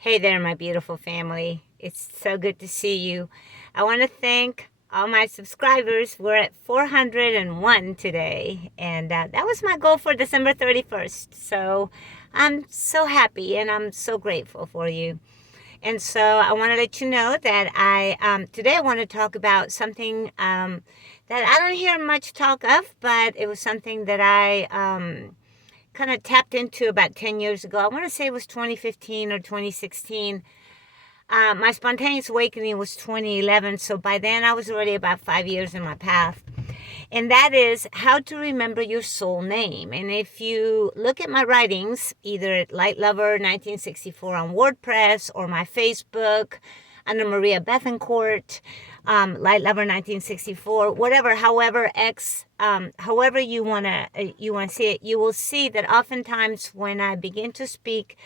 Hey there, my beautiful family. It's so good to see you. I want to thank all my subscribers. We're at 401 today, and that was my goal for December 31st. So I'm so happy and I'm so grateful for you. And so I want to let you know that today I want to talk about something that I don't hear much talk of, but it was something that I kind of tapped into about 10 years ago. I want to say it was 2015 or 2016. My spontaneous awakening was 2011, so by then I was already about 5 years in my path. And that is how to remember your soul name. And if you look at my writings, either at Light Lover 1964 on WordPress or my Facebook under Maria Bethencourt, Light Lover 1964, whatever, however you wanna see it, you will see that oftentimes when I begin to speak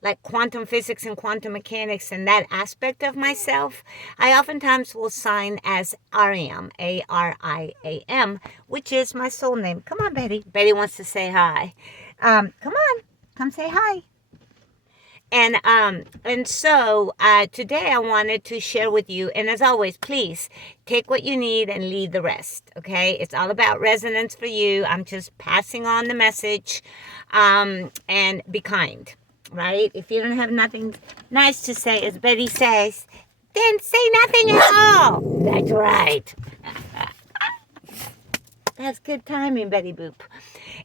like quantum physics and quantum mechanics and that aspect of myself, I oftentimes will sign as Ariam, Ariam, which is my soul name. Come on, Betty. Betty wants to say hi. Come on, come say hi. And so today I wanted to share with you, and as always, please take what you need and leave the rest. Okay, it's all about resonance for you. I'm just passing on the message, and be kind. Right? If you don't have nothing nice to say, as Betty says, then say nothing at all. That's right. That's good timing, Betty Boop.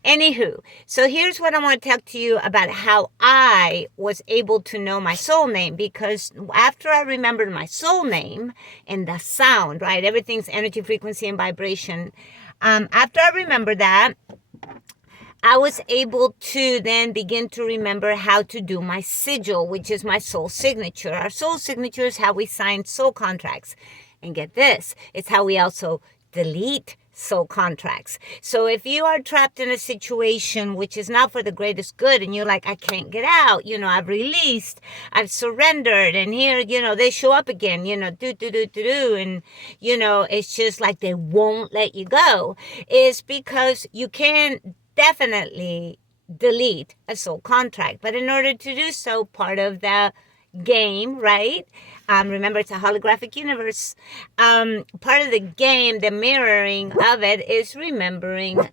Anywho, so here's what I want to talk to you about how I was able to know my soul name, because after I remembered my soul name and the sound, right? Everything's energy, frequency, and vibration. After I remembered that, I was able to then begin to remember how to do my sigil, which is my soul signature. Our soul signature is how we sign soul contracts. And get this, it's how we also delete soul contracts. So if you are trapped in a situation which is not for the greatest good and you're like, I can't get out, I've released, I've surrendered, and here, they show up again, and, it's just like they won't let you go, is because you can definitely delete a soul contract. But in order to do so, part of the game, right? Remember, it's a holographic universe. Part of the game, the mirroring of it, is remembering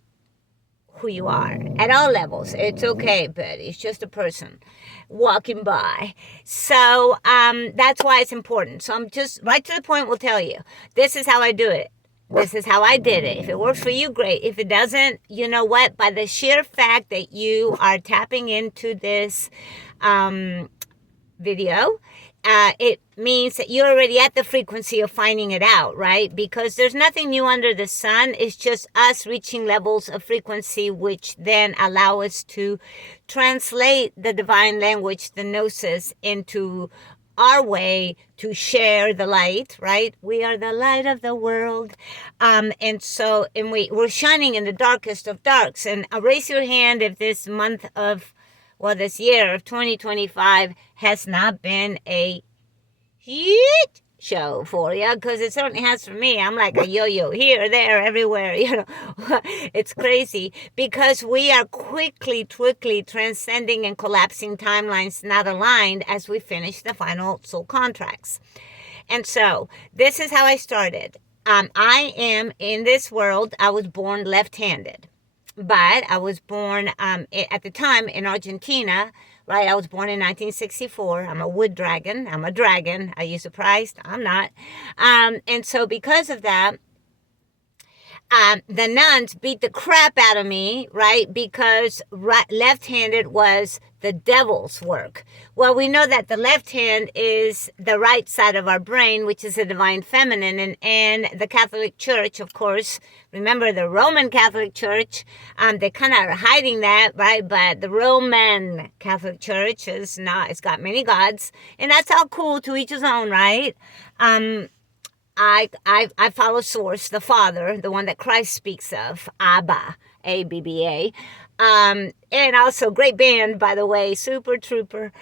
who you are at all levels. It's okay, but it's just a person walking by. So that's why it's important. So I'm just right to the point. Will tell you, this is how I do it. This is how I did it. If it works for you, great. If it doesn't, you know what? By the sheer fact that you are tapping into this video, it means that you're already at the frequency of finding it out, right? Because there's nothing new under the sun. It's just us reaching levels of frequency which then allow us to translate the divine language, the gnosis, into our way to share the light, right? We are the light of the world. And we're shining in the darkest of darks. And raise your hand if this year of 2025 has not been a huge show for you, because it certainly has for me. I'm like a yo-yo, here, there, everywhere, It's crazy because we are quickly transcending and collapsing timelines not aligned as we finish the final soul contracts. And so this is how I started. I am in this world. I was born left-handed, but I was born at the time in Argentina. Right, I was born in 1964. I'm a wood dragon. I'm a dragon. Are you surprised? I'm not. And so because of that, the nuns beat the crap out of me, right? Because left-handed was the devil's work. Well, we know that the left hand is the right side of our brain, which is the divine feminine, and the Catholic Church, of course. Remember the Roman Catholic Church, they kind of are hiding that, right? But the Roman Catholic Church is not, it's got many gods, and that's all cool, to each his own, right? I follow source, the Father, the one that Christ speaks of, Abba, A-B-B-A. And also great band, by the way, Super Trooper.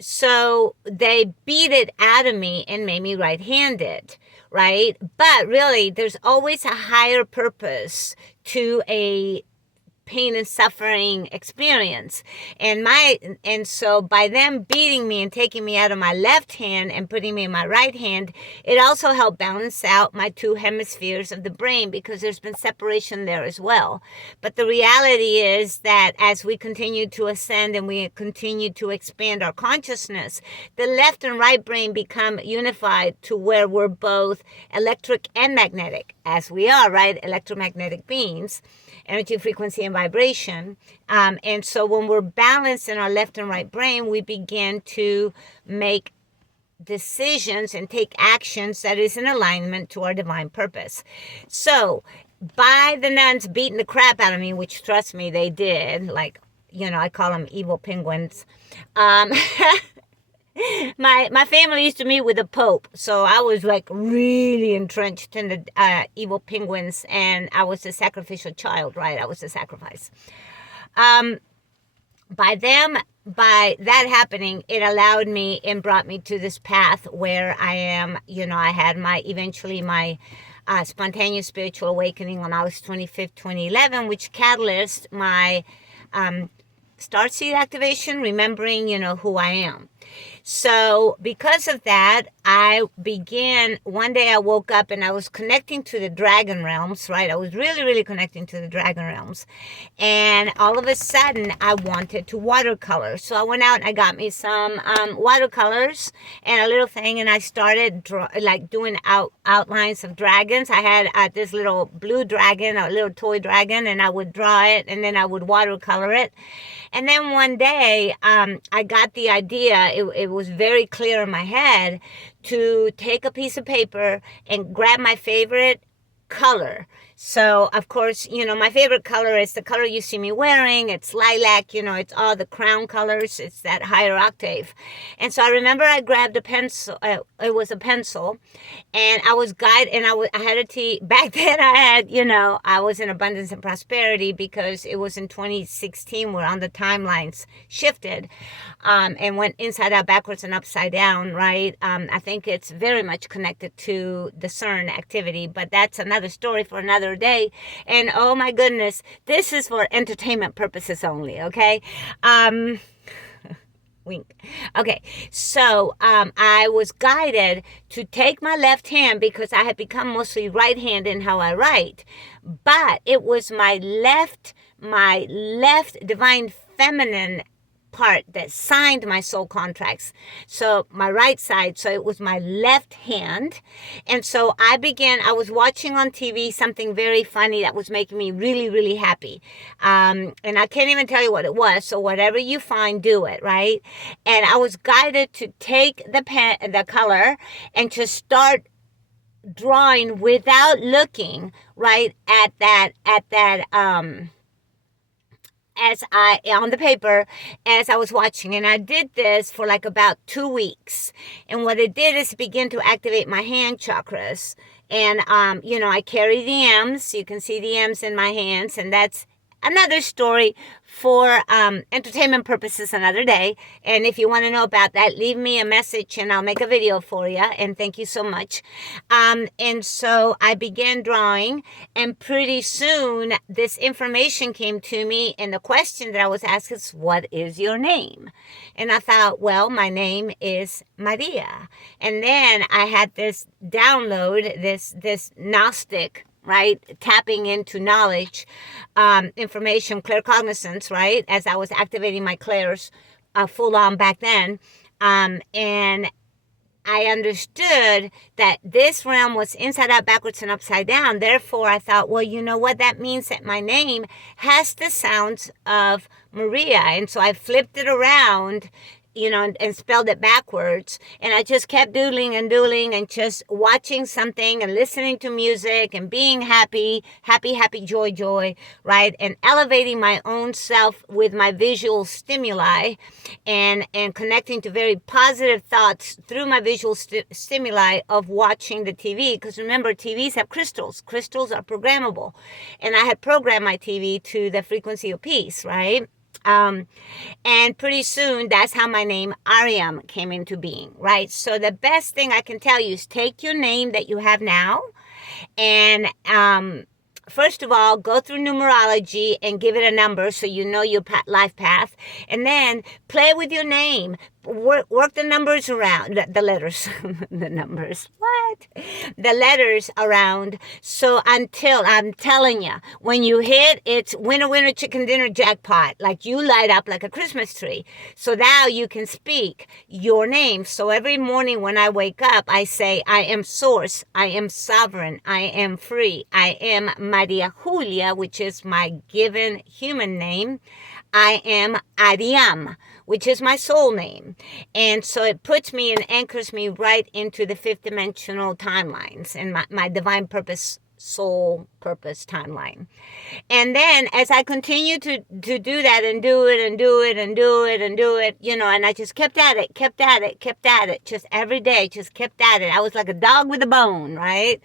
So they beat it out of me and made me right-handed, right? But really, there's always a higher purpose to a pain and suffering experience. And so by them beating me and taking me out of my left hand and putting me in my right hand, it also helped balance out my two hemispheres of the brain, because there's been separation there as well. But the reality is that as we continue to ascend and we continue to expand our consciousness, the left and right brain become unified to where we're both electric and magnetic, as we are, right? Electromagnetic beings, energy, frequency, and vibration. And so when we're balanced in our left and right brain, we begin to make decisions and take actions that is in alignment to our divine purpose. So by the nuns beating the crap out of me, which trust me, they did, like, I call them evil penguins. My family used to meet with the Pope, so I was like really entrenched in the evil penguins, and I was the sacrificial child, right? I was the sacrifice. By that happening, it allowed me and brought me to this path where I am. I had eventually my spontaneous spiritual awakening on August 25th, 2011, which catalyzed my starseed activation, remembering, who I am. So because of that, one day I woke up and I was connecting to the dragon realms, right? I was really, really connecting to the dragon realms. And all of a sudden, I wanted to watercolor. So I went out and I got me some watercolors and a little thing, and I started doing outlines of dragons. I had this little blue dragon, a little toy dragon, and I would draw it, and then I would watercolor it. And then one day, I got the idea, it was very clear in my head, to take a piece of paper and grab my favorite color. So, of course, my favorite color is the color you see me wearing. It's lilac, it's all the crown colors. It's that higher octave. And so I remember I grabbed a pencil. It was a pencil. And I was guided, and I had a tea. Back then I had, I was in abundance and prosperity, because it was in 2016 where on the timelines shifted and went inside out, backwards, and upside down, right? I think it's very much connected to the CERN activity, but that's another story for another day. And oh my goodness, this is for entertainment purposes only, okay? Wink. Okay, so I was guided to take my left hand, because I had become mostly right-handed in how I write, but it was my left divine feminine part that signed my soul contracts. So my right side, so it was my left hand. And so I was watching on TV something very funny that was making me really, really happy. And I can't even tell you what it was. So whatever you find, do it, right? And I was guided to take the color and to start drawing without looking, right, at that on the paper as I was watching. And I did this for like about 2 weeks. And what it did is begin to activate my hand chakras. And, I carry the M's. You can see the M's in my hands. And that's another story for entertainment purposes another day. And if you want to know about that, leave me a message and I'll make a video for you. And thank you so much. And so I began drawing, and pretty soon this information came to me, and the question that I was asked is, what is your name? And I thought, well, my name is Maria. And then I had this download, this Gnostic, right, tapping into knowledge, information, claircognizance, right, as I was activating my clairs full on back then. And I understood that this realm was inside out, backwards, and upside down. Therefore, I thought, well, you know what? That means that my name has the sounds of Maria. And so I flipped it around, and spelled it backwards. And I just kept doodling and just watching something and listening to music and being happy, joy, right? And elevating my own self with my visual stimuli and connecting to very positive thoughts through my visual stimuli of watching the TV. Because remember, TVs have crystals. Crystals are programmable. And I had programmed my TV to the frequency of peace, right? And pretty soon, that's how my name Ariam came into being, right? So the best thing I can tell you is take your name that you have now and first of all, go through numerology and give it a number so you know your life path. And then play with your name. Work the numbers around, the letters, the numbers, what? The letters around. So until, I'm telling you, when you hit, it's winner, winner, chicken dinner, jackpot. Like you light up like a Christmas tree. So now you can speak your name. So every morning when I wake up, I say, I am source, I am sovereign, I am free, I am Maria Julia, which is my given human name. I am Ariam, which is my soul name. And so it puts me and anchors me right into the fifth dimensional timelines and my divine purpose, soul purpose timeline. And then as I continue to do that and do it and do it and do it and do it, you know, and I just kept at it, just every day, just kept at it. I was like a dog with a bone, right?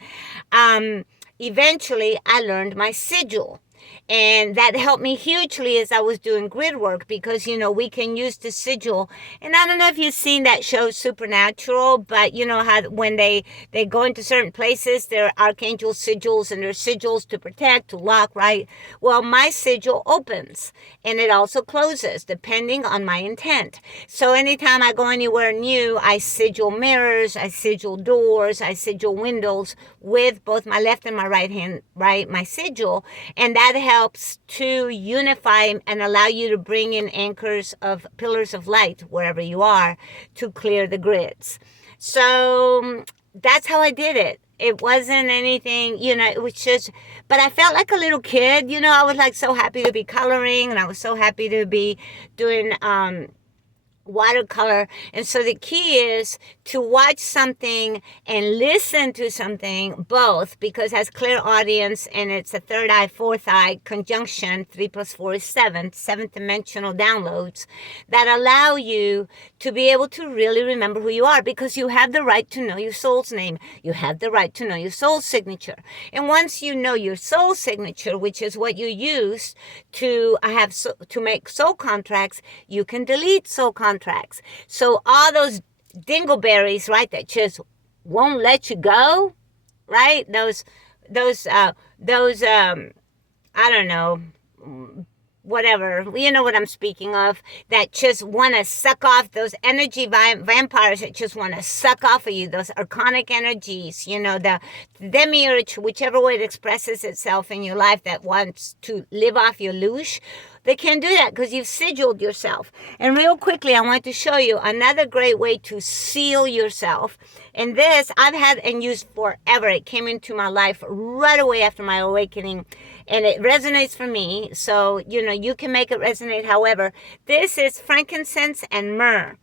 Eventually I learned my sigil. And that helped me hugely as I was doing grid work because, you know, we can use the sigil. And I don't know if you've seen that show Supernatural, but you know how when they go into certain places, there are archangel sigils and there's sigils to protect, to lock, right? Well, my sigil opens and it also closes depending on my intent. So anytime I go anywhere new, I sigil mirrors, I sigil doors, I sigil windows with both my left and my right hand, right? My sigil. And that helps to unify and allow you to bring in anchors of pillars of light wherever you are to clear the grids. So that's how I did it. It wasn't anything, you know, it was just, but I felt like a little kid, you know, I was like so happy to be coloring and I was so happy to be doing, watercolor. And so the key is to watch something and listen to something, both, because it has clear audience and it's a third eye, fourth eye conjunction. 3 + 4 is 7, seventh dimensional downloads that allow you to be able to really remember who you are, because you have the right to know your soul's name. You have the right to know your soul signature. And once you know your soul signature, which is what you use to to make soul contracts, you can delete soul contracts. So all those dingleberries, right, that just won't let you go, right? Those I don't know, whatever, you know what I'm speaking of, that just want to suck off, those energy vampires that just want to suck off of you, those archonic energies, you know, the demiurge, whichever way it expresses itself in your life that wants to live off your loosh. They can't do that because you've sigiled yourself. And real quickly, I want to show you another great way to seal yourself. And this I've had and used forever. It came into my life right away after my awakening. And it resonates for me. So, you know, you can make it resonate however. This is frankincense and myrrh.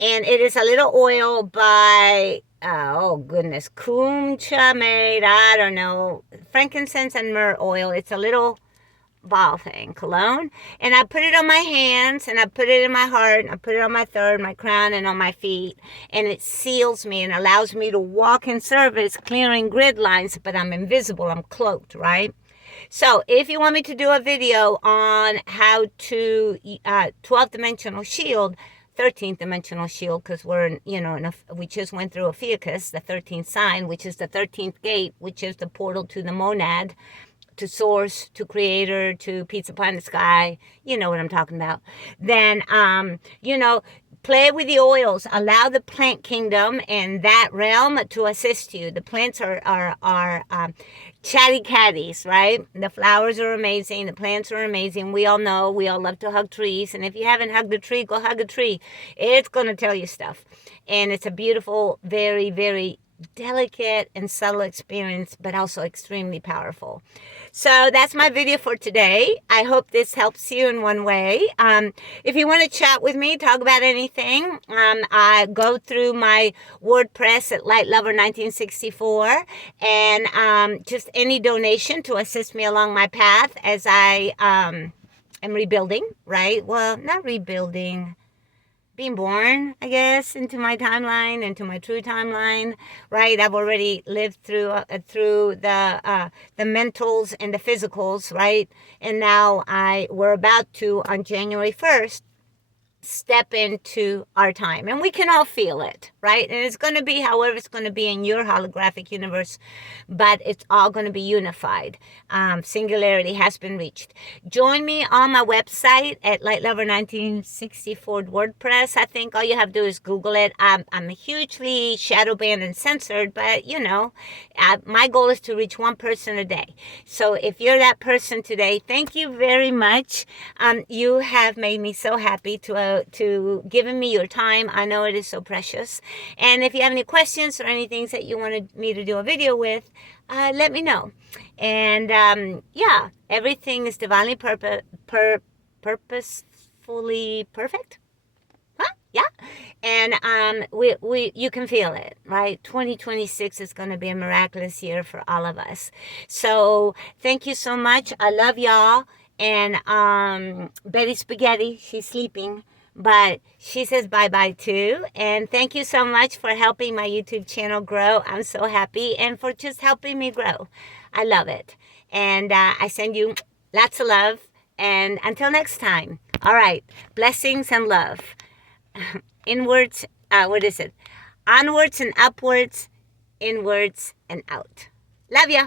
And it is a little oil by, oh goodness, Kumcha made, I don't know, frankincense and myrrh oil. It's a little ball thing, cologne, and I put it on my hands, and I put it in my heart, and I put it on my third, my crown, and on my feet, and it seals me and allows me to walk in service, clearing grid lines, but I'm invisible, I'm cloaked, right? So if you want me to do a video on how to 12th dimensional shield, 13th dimensional shield, because we're, you know, we just went through Ophiuchus, the 13th sign, which is the 13th gate, which is the portal to the monad, to source, to creator, to pizza pie in the sky, you know what I'm talking about. Then, you know, play with the oils. Allow the plant kingdom and that realm to assist you. The plants are chatty catties, right? The flowers are amazing. The plants are amazing. We all know. We all love to hug trees. And if you haven't hugged a tree, go hug a tree. It's going to tell you stuff. And it's a beautiful, very, very delicate and subtle experience, but also extremely powerful. So that's my video for today. I hope this helps you in one way. If you want to chat with me, talk about anything, I go through my WordPress at Light Lover 1964, and just any donation to assist me along my path as I am rebuilding, right? Well, not rebuilding, being born, I guess, into my timeline, into my true timeline, right? I've already lived through the mentals and the physicals, right? And now we're about to, on January 1st, step into our time, and we can all feel it, right? And it's going to be however it's going to be in your holographic universe, but it's all going to be unified. Singularity has been reached. Join me on my website at Light Lover 1964 WordPress. I think all you have to do is Google it. I'm hugely shadow banned and censored, but my goal is to reach one person a day. So if you're that person today, thank you very much. You have made me so happy to giving me your time. I know it is so precious. And if you have any questions or anything that you wanted me to do a video with, let me know. And yeah, everything is divinely purposefully perfect. Huh? Yeah. And you can feel it, right? 2026 is going to be a miraculous year for all of us. So thank you so much. I love y'all. And Betty Spaghetti, she's sleeping, but she says bye-bye too. And thank you so much for helping my YouTube channel grow. I'm so happy, and for just helping me grow. I love it. And I send you lots of love. And until next time, all right, blessings and love. Inwards, what is it? Onwards and upwards, inwards and out. Love ya.